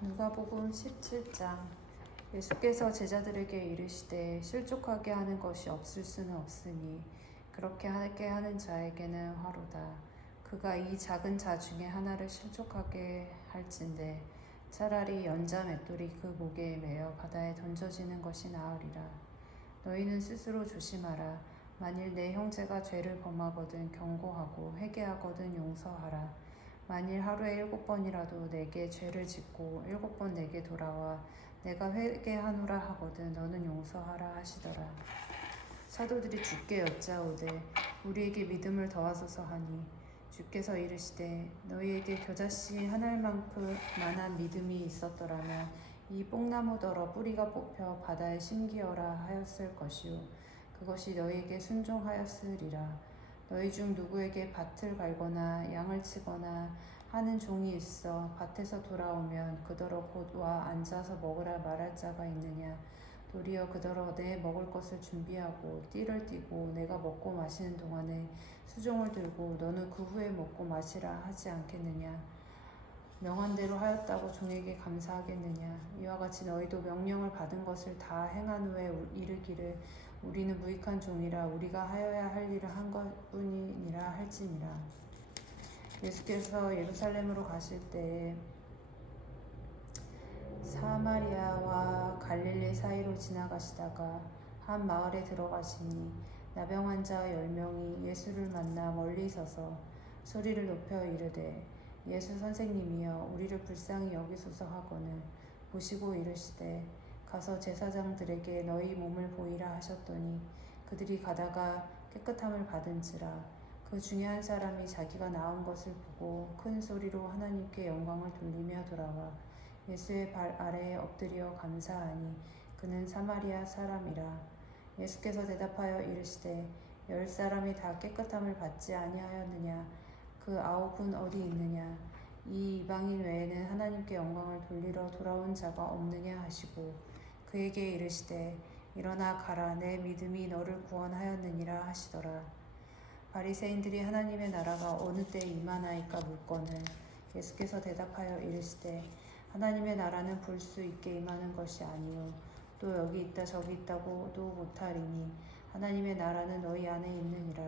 누가복음 17장. 예수께서 제자들에게 이르시되 실족하게 하는 것이 없을 수는 없으니 그렇게 하게 하는 자에게는 화로다. 그가 이 작은 자 중에 하나를 실족하게 할진대 차라리 연자 맷돌이 그 목에 매어 바다에 던져지는 것이 나으리라. 너희는 스스로 조심하라. 만일 내 형제가 죄를 범하거든 경고하고 회개하거든 용서하라. 만일 하루에 7번이라도 내게 죄를 짓고 7번 내게 돌아와 내가 회개하노라 하거든 너는 용서하라 하시더라. 사도들이 주께 여짜오되 우리에게 믿음을 더하소서 하니 주께서 이르시되 너희에게 겨자씨 한 알만큼 믿음이 있었더라면 이 뽕나무더러 뿌리가 뽑혀 바다에 심기어라 하였을 것이요 그것이 너희에게 순종하였으리라. 너희 중 누구에게 밭을 갈거나 양을 치거나 하는 종이 있어 밭에서 돌아오면 그더러 곧 와 앉아서 먹으라 말할 자가 있느냐. 도리어 그더러 내 먹을 것을 준비하고 띠를 띠고 내가 먹고 마시는 동안에 수종을 들고 너는 그 후에 먹고 마시라 하지 않겠느냐. 명한 대로 하였다고 종에게 감사하겠느냐. 이와 같이 너희도 명령을 받은 것을 다 행한 후에 이르기를 우리는 무익한 종이라 우리가 하여야 할 일을 한 것뿐이니라 할지니라. 예수께서 예루살렘으로 가실 때에 사마리아와 갈릴리 사이로 지나가시다가 한 마을에 들어가시니 나병 환자 10명이 예수를 만나 멀리 서서 소리를 높여 이르되 예수 선생님이여 우리를 불쌍히 여기소서 하거늘 보시고 이르시되 가서 제사장들에게 너희 몸을 보이라 하셨더니 그들이 가다가 깨끗함을 받은지라. 그 중에 한 사람이 자기가 나은 것을 보고 큰 소리로 하나님께 영광을 돌리며 돌아와 예수의 발 아래에 엎드려 감사하니 그는 사마리아 사람이라. 예수께서 대답하여 이르시되 10사람이 다 깨끗함을 받지 아니하였느냐. 그 9은 어디 있느냐. 이 이방인 외에는 하나님께 영광을 돌리러 돌아온 자가 없느냐 하시고 그에게 이르시되 일어나 가라 내 믿음이 너를 구원하였느니라 하시더라. 바리새인들이 하나님의 나라가 어느 때에 임하나이까 묻거늘 예수께서 대답하여 이르시되 하나님의 나라는 볼 수 있게 임하는 것이 아니요 또 여기 있다 저기 있다고도 못하리니 하나님의 나라는 너희 안에 있느니라.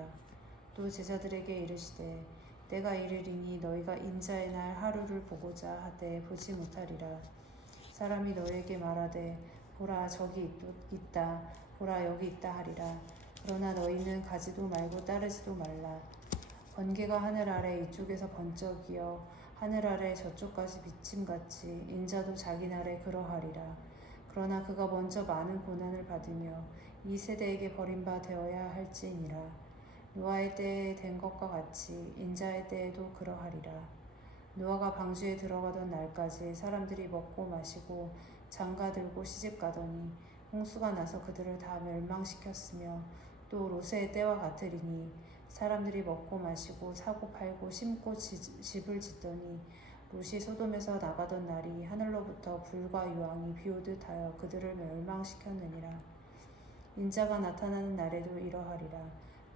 또 제자들에게 이르시되 때가 이르리니 너희가 인자의 날 하루를 보고자 하되 보지 못하리라. 사람이 너희에게 말하되 보라 저기 있다 보라 여기 있다 하리라. 그러나 너희는 가지도 말고 따르지도 말라. 번개가 하늘 아래 이쪽에서 번쩍이어 하늘 아래 저쪽까지 비침같이 인자도 자기 날에 그러하리라. 그러나 그가 먼저 많은 고난을 받으며 이 세대에게 버림바 되어야 할지니라. 노아의 때에 된 것과 같이 인자의 때에도 그러하리라. 노아가 방주에 들어가던 날까지 사람들이 먹고 마시고 장가들고 시집가더니 홍수가 나서 그들을 다 멸망시켰으며 또 롯의 때와 같으리니 사람들이 먹고 마시고 사고 팔고 심고 집을 짓더니 롯이 소돔에서 나가던 날이 하늘로부터 불과 유황이 비오듯 하여 그들을 멸망시켰느니라. 인자가 나타나는 날에도 이러하리라.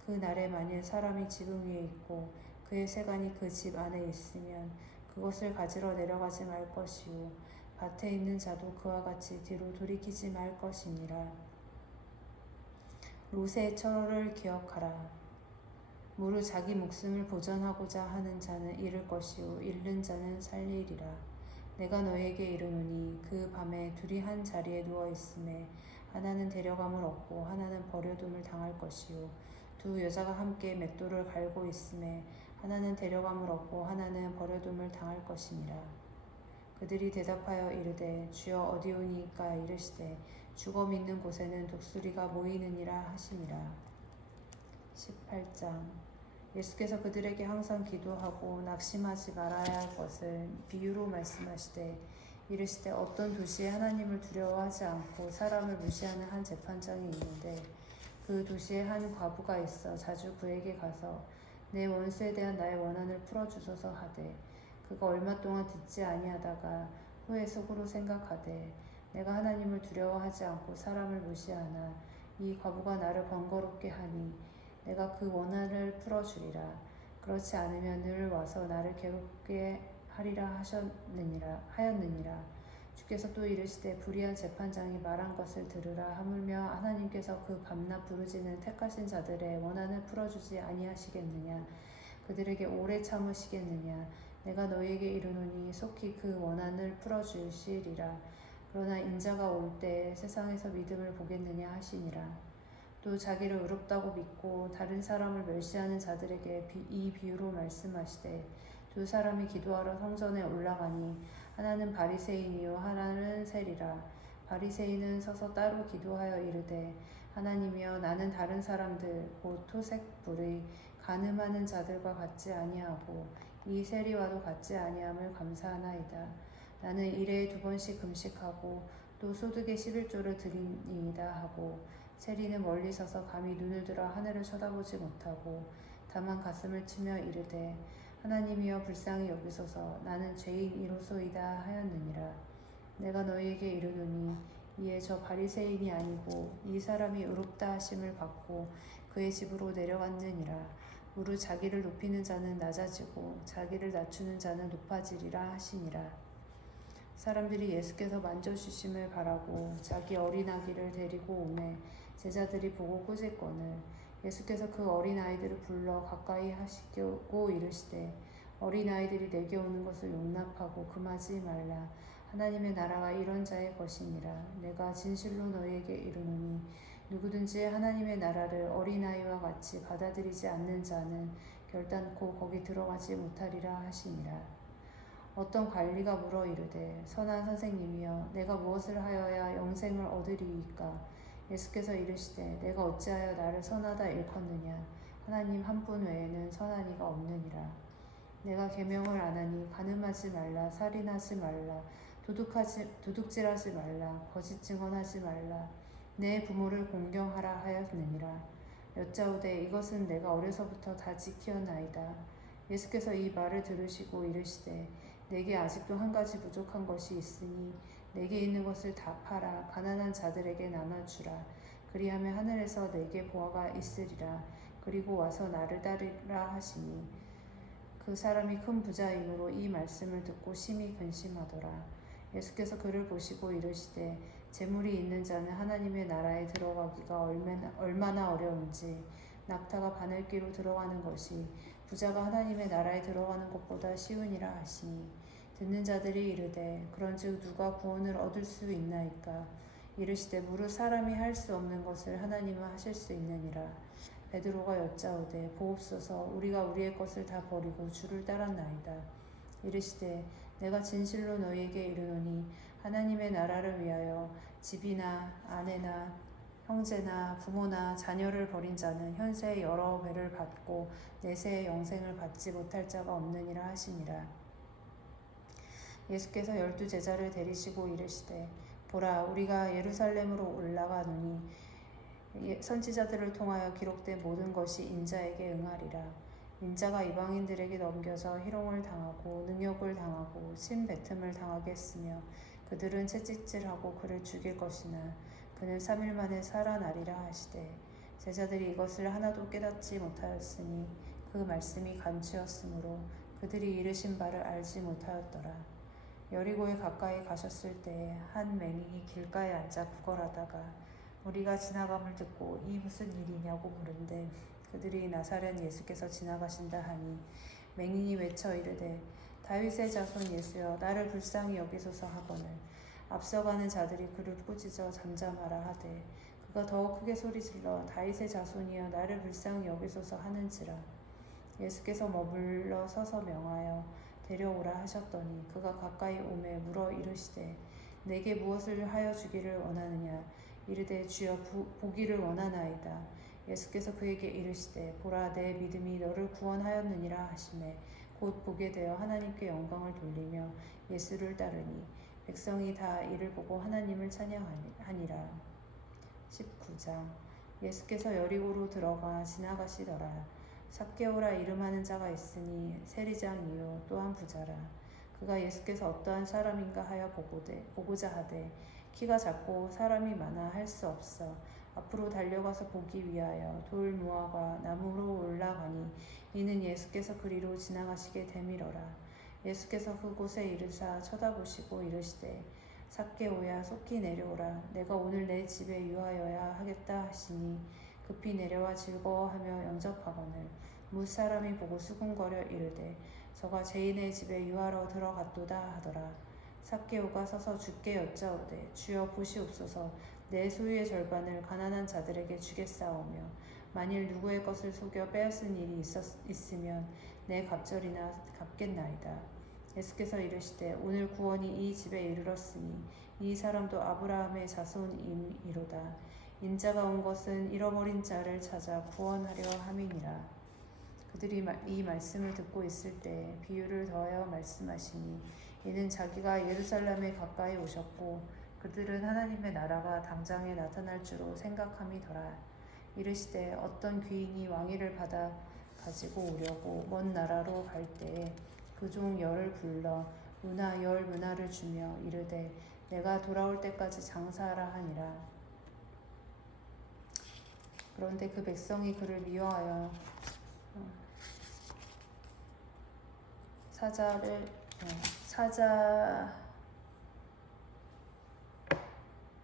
그 날에 만일 사람이 지붕 위에 있고 그의 세간이 그 집 안에 있으면 그것을 가지러 내려가지 말 것이요 밭에 있는 자도 그와 같이 뒤로 돌이키지 말 것이니라. 롯의 처를 기억하라. 무릇 자기 목숨을 보전하고자 하는 자는 잃을 것이요 잃는 자는 살리리라. 내가 너에게 이르노니 그 밤에 둘이 한 자리에 누워 있음에 하나는 데려감을 얻고 하나는 버려둠을 당할 것이요 두 여자가 함께 맷돌을 갈고 있음에 하나는 데려감을 얻고 하나는 버려둠을 당할 것이니라. 그들이 대답하여 이르되 주여 어디오니까 이르시되 죽어 믿는 곳에는 독수리가 모이느니라 하시니라. 18장. 예수께서 그들에게 항상 기도하고 낙심하지 말아야 할 것을 비유로 말씀하시되 이르시되 어떤 도시에 하나님을 두려워하지 않고 사람을 무시하는 한 재판장이 있는데 그 도시에 한 과부가 있어 자주 그에게 가서 내 원수에 대한 나의 원한을 풀어주소서 하되 그가 얼마 동안 듣지 아니하다가 후에 속으로 생각하되 내가 하나님을 두려워하지 않고 사람을 무시하나 이 과부가 나를 번거롭게 하니 내가 그 원한을 풀어주리라. 그렇지 않으면 늘 와서 나를 괴롭게 하리라 하였느니라. 주께서 또 이르시되 불의한 재판장이 말한 것을 들으라. 하물며 하나님께서 그 밤낮 부르짖는 택하신 자들의 원한을 풀어주지 아니하시겠느냐. 그들에게 오래 참으시겠느냐. 내가 너희에게 이르노니 속히 그 원한을 풀어주시리라. 그러나 인자가 올 때에 세상에서 믿음을 보겠느냐 하시니라. 또 자기를 의롭다고 믿고 다른 사람을 멸시하는 자들에게 이 비유로 말씀하시되 두 사람이 기도하러 성전에 올라가니 하나는 바리새인이요 하나는 세리라. 바리새인은 서서 따로 기도하여 이르되 하나님이여 나는 다른 사람들 곧 토색불의 간음하는 자들과 같지 아니하고 이 세리와도 같지 아니함을 감사하나이다. 나는 일에 2번씩 금식하고 또 소득의 11조를 드리니이다 하고 세리는 멀리 서서 감히 눈을 들어 하늘을 쳐다보지 못하고 다만 가슴을 치며 이르되 하나님이여 불쌍히 여기소서 나는 죄인이로소이다 하였느니라. 내가 너희에게 이르노니 이에 저 바리새인이 아니고 이 사람이 의롭다 하심을 받고 그의 집으로 내려갔느니라. 무릇 자기를 높이는 자는 낮아지고 자기를 낮추는 자는 높아지리라 하시니라. 사람들이 예수께서 만져주심을 바라고 자기 어린아기를 데리고 오매 제자들이 보고 꾸짖거늘 예수께서 그 어린아이들을 불러 가까이 하시고 이르시되 어린아이들이 내게 오는 것을 용납하고 금하지 말라. 하나님의 나라가 이런 자의 것이니라. 내가 진실로 너희에게 이르노니 누구든지 하나님의 나라를 어린아이와 같이 받아들이지 않는 자는 결단코 거기 들어가지 못하리라 하시니라. 어떤 관리가 물어 이르되 선한 선생님이여 내가 무엇을 하여야 영생을 얻으리이까. 예수께서 이르시되 내가 어찌하여 나를 선하다 일컫느냐. 하나님 한 분 외에는 선한 이가 없느니라. 내가 계명을 안 하니 간음하지 말라, 살인하지 말라, 도둑질하지 말라, 거짓 증언하지 말라, 내 부모를 공경하라 하였느니라. 여짜오되 이것은 내가 어려서부터 다 지키었나이다. 예수께서 이 말을 들으시고 이르시되 내게 아직도 한 가지 부족한 것이 있으니 내게 있는 것을 다 팔아 가난한 자들에게 나눠주라. 그리하면 하늘에서 내게 보화가 있으리라. 그리고 와서 나를 따르라 하시니 그 사람이 큰 부자이므로 이 말씀을 듣고 심히 근심하더라. 예수께서 그를 보시고 이르시되 재물이 있는 자는 하나님의 나라에 들어가기가 얼마나 어려운지 낙타가 바늘귀로 들어가는 것이 부자가 하나님의 나라에 들어가는 것보다 쉬우니라 하시니 듣는 자들이 이르되 그런즉 누가 구원을 얻을 수 있나이까. 이르시되 무릇 사람이 할 수 없는 것을 하나님은 하실 수 있느니라. 베드로가 여짜오되 보옵소서 우리가 우리의 것을 다 버리고 주를 따랐나이다. 이르시되 내가 진실로 너희에게 이르노니 하나님의 나라를 위하여 집이나 아내나 형제나 부모나 자녀를 버린 자는 현세에 여러 배를 받고 내세의 영생을 받지 못할 자가 없느니라 하시니라. 예수께서 12 제자를 데리시고 이르시되 보라 우리가 예루살렘으로 올라가노니 선지자들을 통하여 기록된 모든 것이 인자에게 응하리라. 인자가 이방인들에게 넘겨져 희롱을 당하고 능욕을 당하고 침뱉음을 당하겠으며 그들은 채찍질하고 그를 죽일 것이나 그는 3일 만에 살아나리라 하시되 제자들이 이것을 하나도 깨닫지 못하였으니 그 말씀이 간추였으므로 그들이 이르신 바를 알지 못하였더라. 여리고에 가까이 가셨을 때에 한 맹인이 길가에 앉아 구걸하다가 우리가 지나감을 듣고 이 무슨 일이냐고 물은데 그들이 나사렛 예수께서 지나가신다 하니 맹인이 외쳐 이르되 다윗의 자손 예수여 나를 불쌍히 여기소서 하거늘 앞서가는 자들이 그를 꾸짖어 잠잠하라 하되 그가 더욱 크게 소리질러 다윗의 자손이여 나를 불쌍히 여기소서 하는지라. 예수께서 머물러 서서 명하여 데려오라 하셨더니 그가 가까이 오매 물어 이르시되 내게 무엇을 하여 주기를 원하느냐. 이르되 주여 보기를 원하나이다. 예수께서 그에게 이르시되 보라 내 믿음이 너를 구원하였느니라 하시매 곧 보게 되어 하나님께 영광을 돌리며 예수를 따르니 백성이 다 이를 보고 하나님을 찬양하니라. 19장 예수께서 여리고로 들어가 지나가시더라. 삭개오라 이름하는 자가 있으니 세리장이요 또한 부자라. 그가 예수께서 어떠한 사람인가 하여 보고자 하되 키가 작고 사람이 많아 할 수 없어 앞으로 달려가서 보기 위하여 돌 무화과 나무로 올라가니 이는 예수께서 그리로 지나가시게 되밀어라. 예수께서 그곳에 이르사 쳐다보시고 이르시되 삭개오야 속히 내려오라. 내가 오늘 내 집에 유하여야 하겠다 하시니 급히 내려와 즐거워하며 영접하거늘 무사람이 보고 수군거려 이르되 저가 죄인의 집에 유하러 들어갔도다 하더라. 삭개오가 서서 주께 여짜오되 주여 보시옵소서. 내 소유의 절반을 가난한 자들에게 주겠사오며 만일 누구의 것을 속여 빼앗은 일이 있으면 내 갑절이나 갚겠나이다. 예수께서 이르시되 오늘 구원이 이 집에 이르렀으니 이 사람도 아브라함의 자손이로다. 인자가 온 것은 잃어버린 자를 찾아 구원하려 함이니라. 그들이 이 말씀을 듣고 있을 때 비유를 더하여 말씀하시니 이는 자기가 예루살렘에 가까이 오셨고 그들은 하나님의 나라가 당장에 나타날 줄로 생각함이더라. 이르시되 어떤 귀인이 왕위를 받아 가지고 오려고 먼 나라로 갈 때에 그 종 열을 불러 열 문화를 주며 이르되 내가 돌아올 때까지 장사하라 하니라. 그런데 그 백성이 그를 미워하여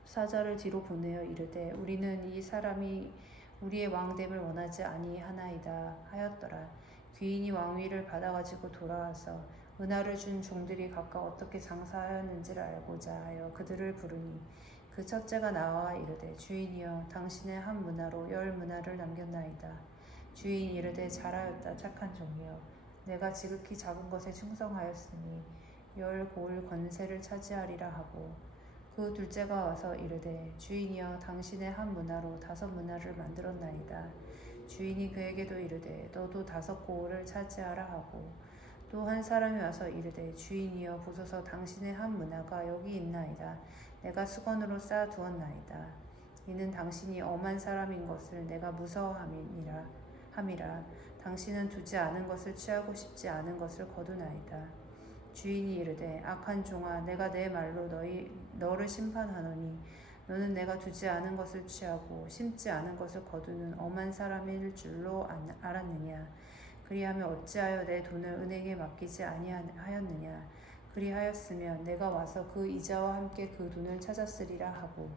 사자를 뒤로 보내어 이르되 우리는 이 사람이 우리의 왕됨을 원하지 아니하나이다 하였더라. 귀인이 왕위를 받아가지고 돌아와서 은하를 준 종들이 각각 어떻게 장사하였는지를 알고자 하여 그들을 부르니 그 첫째가 나와 이르되 주인이여 당신의 한 문화로 열 문화를 남겼나이다. 주인이 이르되 잘하였다 착한 종이여 내가 지극히 작은 것에 충성하였으니 열 고을 권세를 차지하리라 하고 그 둘째가 와서 이르되 주인이여 당신의 한 문화로 5 문화를 만들었나이다. 주인이 그에게도 이르되 너도 5 고을을 차지하라 하고 또 한 사람이 와서 이르되 주인이여 보소서 당신의 한 문화가 여기 있나이다. 내가 수건으로 쌓아 두었나이다. 이는 당신이 엄한 사람인 것을 내가 무서워함이라. 당신은 두지 않은 것을 취하고 싶지 않은 것을 거두나이다. 주인이 이르되 악한 종아 내가 내 말로 너를 심판하노니 너는 내가 두지 않은 것을 취하고 심지 않은 것을 거두는 엄한 사람일 줄로 알았느냐. 그리하면 어찌하여 내 돈을 은행에 맡기지 아니하였느냐. 그리하였으면 내가 와서 그 이자와 함께 그 돈을 찾았으리라 하고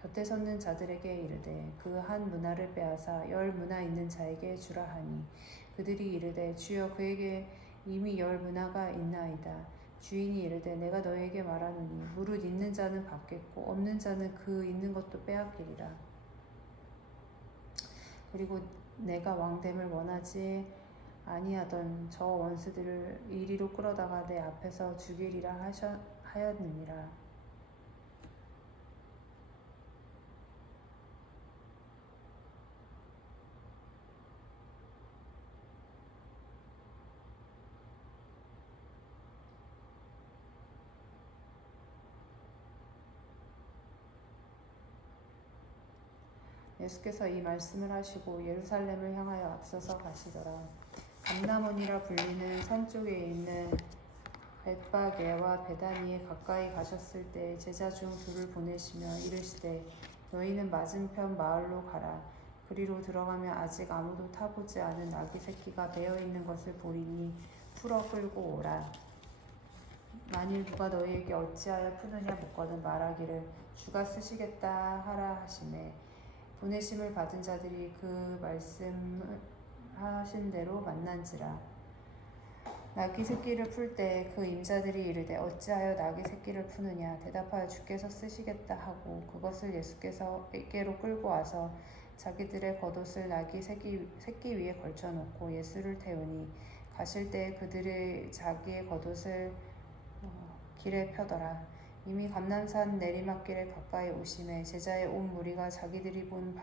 곁에 섰는 자들에게 이르되 그 한 문화를 빼앗아 10 문화 있는 자에게 주라 하니 그들이 이르되 주여 그에게 이미 10 문화가 있나이다. 주인이 이르되 내가 너에게 말하노니 무릇 있는 자는 받겠고 없는 자는 그 있는 것도 빼앗기리라. 그리고 내가 왕됨을 원하지 아니하던 저 원수들을 이리로 끌어다가 내 앞에서 죽이리라 하였느니라. 예수께서 이 말씀을 하시고 예루살렘을 향하여 앞서서 가시더라. 감람원이라 불리는 산 쪽에 있는 벳바게와 베다니에 가까이 가셨을 때 제자 중 2를 보내시며 이르시되 너희는 맞은편 마을로 가라. 그리로 들어가면 아직 아무도 타보지 않은 나귀 새끼가 베어 있는 것을 보리니 풀어 끌고 오라. 만일 누가 너희에게 어찌하여 푸느냐 묻거든 말하기를 주가 쓰시겠다 하라 하시매 보내심을 받은 자들이 그 말씀하신 대로 만난지라. 나귀 새끼를 풀 때 그 임자들이 이르되 어찌하여 나귀 새끼를 푸느냐 대답하여 주께서 쓰시겠다 하고 그것을 예수께서께로 끌고 와서 자기들의 겉옷을 나귀 새끼 위에 걸쳐놓고 예수를 태우니 가실 때 그들이 자기의 겉옷을 길에 펴더라. 이미 감람산 내리막길에 가까이 오심에 제자의 온 무리가 자기들이 본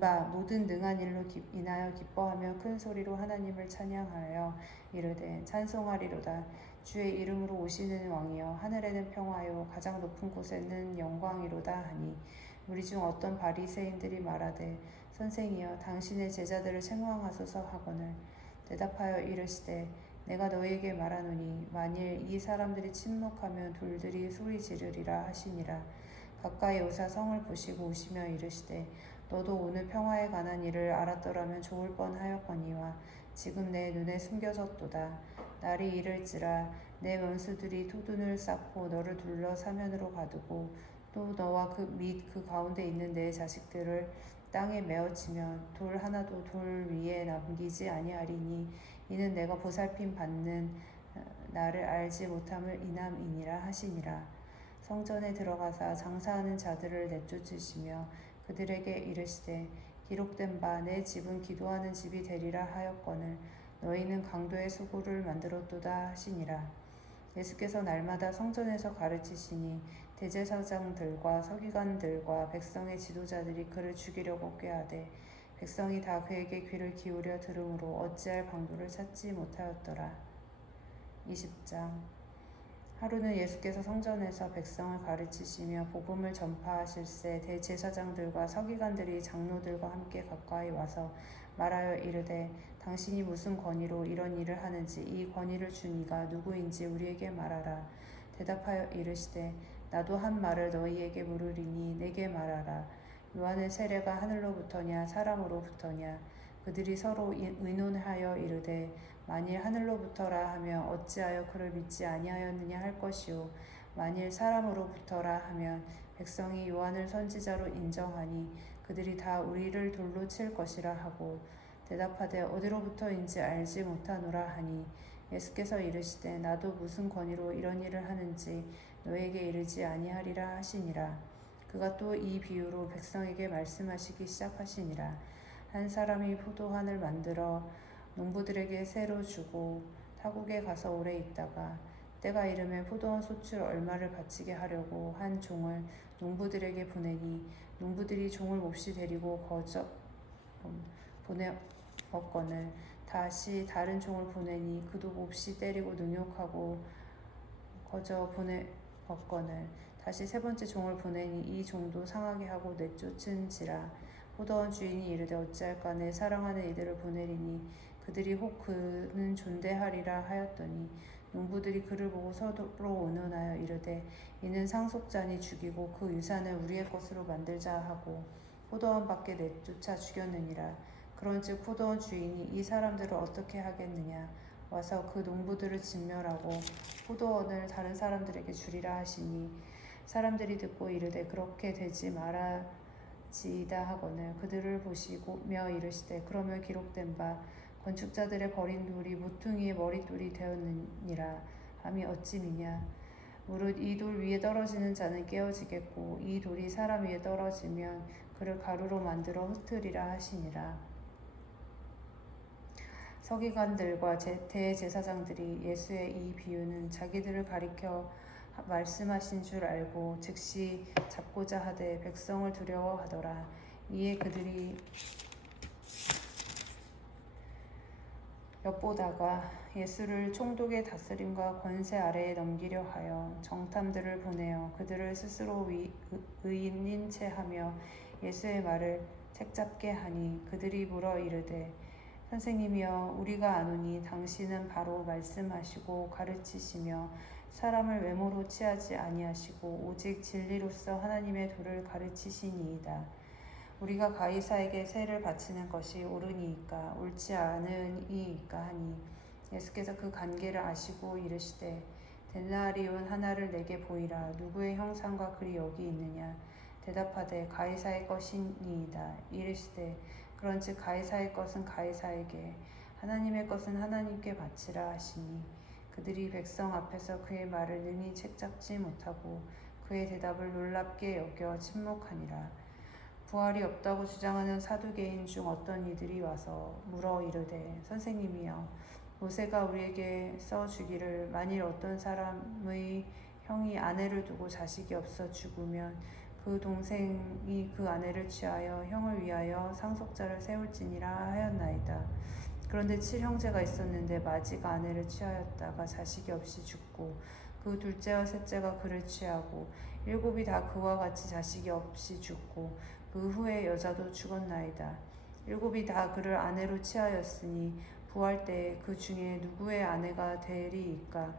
바 모든 능한 일로 인하여 기뻐하며 큰 소리로 하나님을 찬양하여 이르되 찬송하리로다. 주의 이름으로 오시는 왕이여 하늘에는 평화요 가장 높은 곳에는 영광이로다 하니 우리 중 어떤 바리새인들이 말하되 선생이여 당신의 제자들을 책망하소서 하거늘 대답하여 이르시되 내가 너희에게 말하노니 만일 이 사람들이 침묵하면 돌들이 소리 지르리라 하시니라. 가까이 오사 성을 보시고 오시며 이르시되 너도 오늘 평화에 관한 일을 알았더라면 좋을 뻔하였거니와 지금 내 눈에 숨겨졌도다. 날이 이를지라 내 원수들이 토둔을 쌓고 너를 둘러 사면으로 가두고 또 너와 그 가운데 있는 내 자식들을 땅에 메어치면 돌 하나도 돌 위에 남기지 아니하리니 이는 내가 보살핌 받는 나를 알지 못함을 인함이니라 하시니라. 성전에 들어가사 장사하는 자들을 내쫓으시며 그들에게 이르시되 기록된 바 내 집은 기도하는 집이 되리라 하였거늘 너희는 강도의 수고를 만들었도다 하시니라. 예수께서 날마다 성전에서 가르치시니 대제사장들과 서기관들과 백성의 지도자들이 그를 죽이려고 꾀하되 백성이 다 그에게 귀를 기울여 들으므로 어찌할 방도를 찾지 못하였더라. 20장. 하루는 예수께서 성전에서 백성을 가르치시며 복음을 전파하실새 대제사장들과 서기관들이 장로들과 함께 가까이 와서 말하여 이르되 당신이 무슨 권위로 이런 일을 하는지 이 권위를 준 이가 누구인지 우리에게 말하라. 대답하여 이르시되 나도 한 말을 너희에게 물으리니 내게 말하라. 요한의 세례가 하늘로부터냐 사람으로부터냐. 그들이 서로 의논하여 이르되 만일 하늘로부터라 하면 어찌하여 그를 믿지 아니하였느냐 할 것이요 만일 사람으로부터라 하면 백성이 요한을 선지자로 인정하니 그들이 다 우리를 돌로 칠 것이라 하고 대답하되 어디로부터인지 알지 못하노라 하니 예수께서 이르시되 나도 무슨 권위로 이런 일을 하는지 너에게 이르지 아니하리라 하시니라. 그가 또 이 비유로 백성에게 말씀하시기 시작하시니라. 한 사람이 포도원을 만들어 농부들에게 새로 주고 타국에 가서 오래 있다가 때가 이르매 포도원 소출 얼마를 바치게 하려고 한 종을 농부들에게 보내니 농부들이 종을 몹시 데리고 보내었거늘 다시 다른 종을 보내니 그도 몹시 때리고 능욕하고 거저 보내었거늘 다시 세 번째 종을 보내니 이 종도 상하게 하고 내쫓은지라. 포도원 주인이 이르되 어찌할까 내 사랑하는 이들을 보내리니 그들이 혹 그는 존대하리라 하였더니 농부들이 그를 보고 서로 의논하여 이르되 이는 상속자니 죽이고 그 유산을 우리의 것으로 만들자 하고 포도원 밖에 내쫓아 죽였느니라. 그런즉 포도원 주인이 이 사람들을 어떻게 하겠느냐 와서 그 농부들을 진멸하고 포도원을 다른 사람들에게 주리라 하시니 사람들이 듣고 이르되 그렇게 되지 말아지이다 하거늘 그들을 보시며 이르시되 그러면 기록된 바 건축자들의 버린 돌이 모퉁이의 머릿돌이 되었느니라 함이 어찌 미냐. 무릇 이 돌 위에 떨어지는 자는 깨어지겠고 이 돌이 사람 위에 떨어지면 그를 가루로 만들어 흩으리라 하시니라. 서기관들과 대제사장들이 예수의 이 비유는 자기들을 가리켜 말씀하신 줄 알고 즉시 잡고자 하되 백성을 두려워하더라. 이에 그들이 엿보다가 예수를 총독의 다스림과 권세 아래에 넘기려 하여 정탐들을 보내어 그들을 스스로 의인인 채 하며 예수의 말을 책잡게 하니 그들이 물어 이르되 선생님이여 우리가 아노니 당신은 바로 말씀하시고 가르치시며 사람을 외모로 취하지 아니하시고 오직 진리로서 하나님의 도를 가르치시니이다. 우리가 가이사에게 세를 바치는 것이 옳으니이까 옳지 않으니이까 하니 예수께서 그 관계를 아시고 이르시되 데나리온 하나를 내게 보이라. 누구의 형상과 글이 여기 있느냐. 대답하되 가이사의 것이니이다. 이르시되 그런즉 가이사의 것은 가이사에게 하나님의 것은 하나님께 바치라 하시니 그들이 백성 앞에서 그의 말을 능히 책잡지 못하고 그의 대답을 놀랍게 여겨 침묵하니라. 부활이 없다고 주장하는 사두개인 중 어떤 이들이 와서 물어 이르되 선생님이여 모세가 우리에게 써주기를 만일 어떤 사람의 형이 아내를 두고 자식이 없어 죽으면 그 동생이 그 아내를 취하여 형을 위하여 상속자를 세울지니라 하였나이다. 그런데 7형제가 있었는데 마지가 아내를 취하였다가 자식이 없이 죽고 그 둘째와 셋째가 그를 취하고 7이 다 그와 같이 자식이 없이 죽고 그 후에 여자도 죽었나이다. 7이 다 그를 아내로 취하였으니 부활 때에 그 중에 누구의 아내가 되리이까.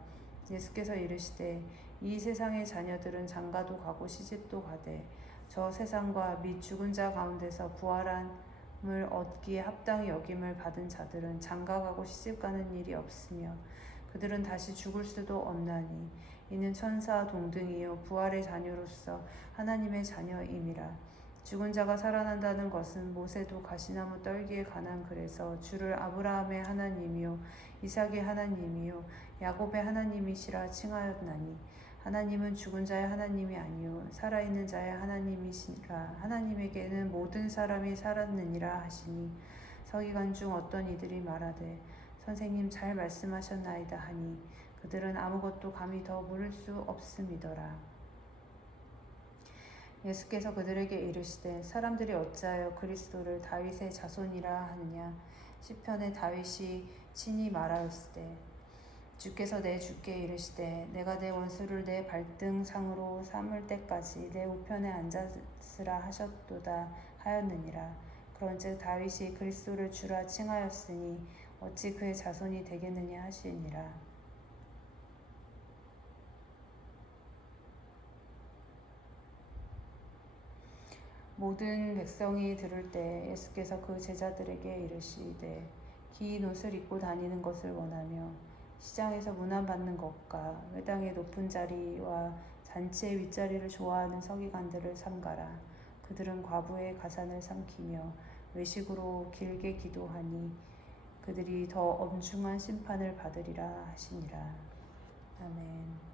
예수께서 이르시되 이 세상의 자녀들은 장가도 가고 시집도 가되 저 세상과 및 죽은 자 가운데서 부활함을 얻기에 합당히 여김을 받은 자들은 장가가고 시집가는 일이 없으며 그들은 다시 죽을 수도 없나니 이는 천사 동등이요 부활의 자녀로서 하나님의 자녀임이라. 죽은 자가 살아난다는 것은 모세도 가시나무 떨기에 관한 글에서 주를 아브라함의 하나님이요 이삭의 하나님이요 야곱의 하나님이시라 칭하였나니 하나님은 죽은 자의 하나님이 아니요 살아있는 자의 하나님이시라. 하나님에게는 모든 사람이 살았느니라 하시니 서기관 중 어떤 이들이 말하되 선생님 잘 말씀하셨나이다 하니 그들은 아무것도 감히 더 물을 수 없음이더라. 예수께서 그들에게 이르시되 사람들이 어찌하여 그리스도를 다윗의 자손이라 하느냐. 시편에 다윗이 친히 말하였으되 주께서 내 주께 이르시되 내가 내 원수를 내 발등상으로 삼을 때까지 내 우편에 앉았으라 하셨도다 하였느니라. 그런즉 다윗이 그리스도를 주라 칭하였으니 어찌 그의 자손이 되겠느냐 하시니라. 모든 백성이 들을 때 예수께서 그 제자들에게 이르시되 긴 옷을 입고 다니는 것을 원하며 시장에서 문안받는 것과 회당의 높은 자리와 잔치의 윗자리를 좋아하는 서기관들을 삼가라. 그들은 과부의 가산을 삼키며 외식으로 길게 기도하니 그들이 더 엄중한 심판을 받으리라 하시니라. 아멘.